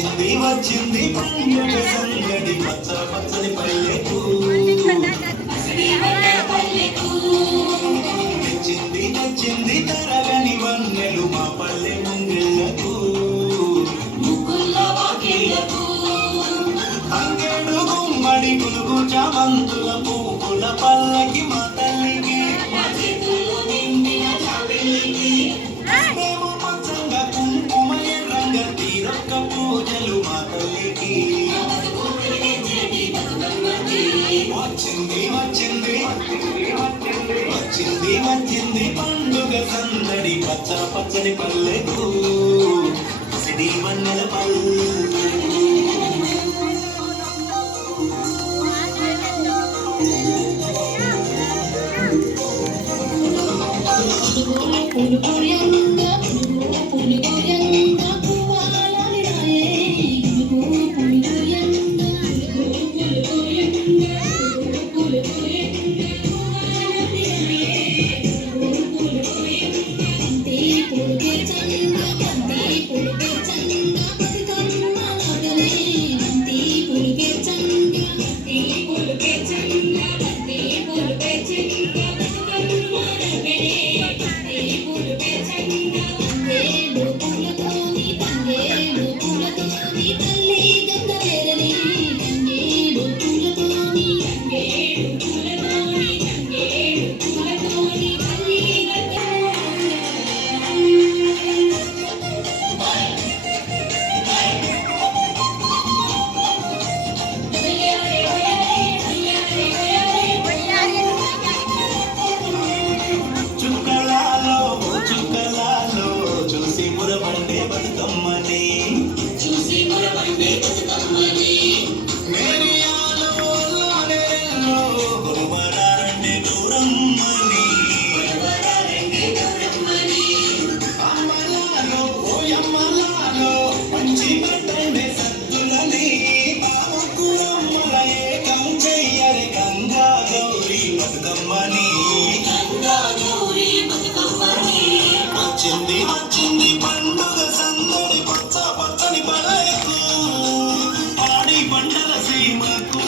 వచ్చింది వచ్చింది పండుగ సందడి పచ్చ పచ్చని పల్లెకు వచ్చింది వచ్చింది తరగని వన్నెలు మా పల్లె ముంగిళ్ళకు అంగేడు గుమ్మడి గులుగు చామంతుల పువ్వుల పల్లకి మా తల్లికి మేము పచ్చంగా కుంకుమ ఎర్రంగా తీరొక్క పూజలు మా తల్లికి వచ్చింది వచ్చింది వచ్చింది వచ్చింది పండుగ సందడి పచ్చ పచ్చని పల్లెకు సిడి వన్నెల పల్లె వచ్చింది వచ్చింది పండుగ సందడి పచ్చ పచ్చని పల్లెకు ఆడి పంటల సీమకు